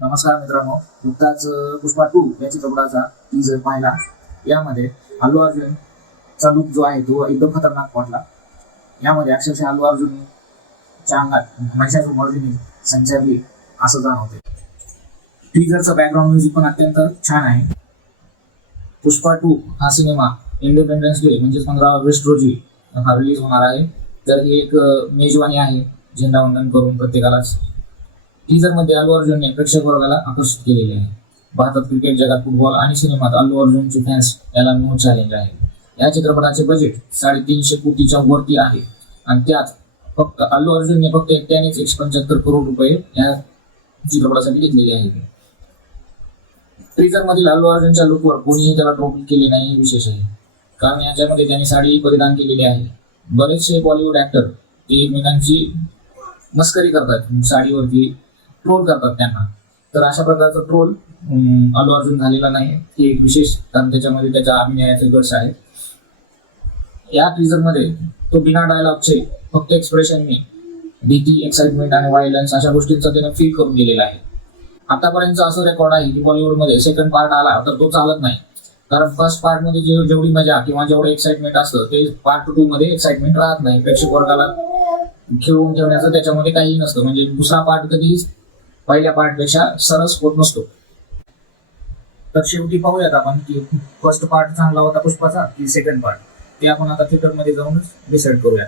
नमस्कार मित्रांनो, नुकताच पुष्पा 2 या चित्रपटाचा टीजर पाहिला. यामध्ये अल्लू अर्जुनचा लुक जो आहे तो एकदम खतरनाक वाटला. यामध्ये अक्षरशः अल्लू अर्जुनच्या अंगात महिषासुरमर्दिनी संचारली असं जाणवते. टीजरचा बॅकग्राऊंड म्युझिक पण अत्यंत छान आहे. पुष्पा 2 हा सिनेमा इंडिपेंडन्स डे म्हणजे 15 ऑगस्ट रोजी हा रिलीज होणार आहे. तर ही एक मेजवानी आहे झेंडावंदन करून प्रत्येकालाच. टीजर मध्ये अल्लू अर्जुनने प्रेक्षक वर्गाला आकर्षित केलेले आहे. भारतात क्रिकेट जगात फुटबॉल आणि सिनेमात अल्लू अर्जुनचे फॅन्स याला नो चॅलेंज आहे. या चित्रपटाचे बजेट 350 कोटीच्या वरती आहे आणि त्यात फक्त अल्लू अर्जुनने फक्त एकट्यानेच 175 करोड रुपये या चित्रपटासाठी घेतलेले आहेत. टीजर मधील अल्लू अर्जुनच्या लुकवर कोणीही त्याला ट्रोल केले नाही हे विशेष आहे, कारण याच्यामध्ये त्यांनी साडी परिधान केलेली आहे. बरेचसे बॉलिवूड ऍक्टर ते एकमेकांची मस्करी करतात, साडीवरती ट्रोल करतात त्यांना. तर अशा प्रकारचा ट्रोल अल्लू अर्जुन झालेला नाही हे एक विशेष, कारण त्याच्यामध्ये त्याच्या अभिनयाचे गट्स आहेत. या टीजर मध्ये तो बिना डायलॉगचे फक्त एक्सप्रेशनने भीती, एक्साइटमेंट आणि व्हायलन्स अशा गोष्टींचा त्याने फील करून दिलेला आहे. आतापर्यंत असं रेकॉर्ड आहे की बॉलिवूडमध्ये सेकंड पार्ट आला तर तो चालत नाही, कारण फर्स्ट पार्ट मध्ये जेवढी मजा किंवा जेवढं एक्साइटमेंट असतं ते पार्ट 2 मध्ये एक्साइटमेंट राहत नाही. प्रेक्षक वर्गाला खेळून ठेवण्याचं त्याच्यामध्ये काही नसतं. म्हणजे दुसरा पार्ट कधी पहिल्या पार्टपेक्षा सरस होत नसतो. तर शेवटी पाहूयात आपण की फर्स्ट पार्ट चांगला होता पुष्पाचा की सेकंड पार्ट, ते आपण आता थिएटरमध्ये जाऊनच डिसाईड करूया.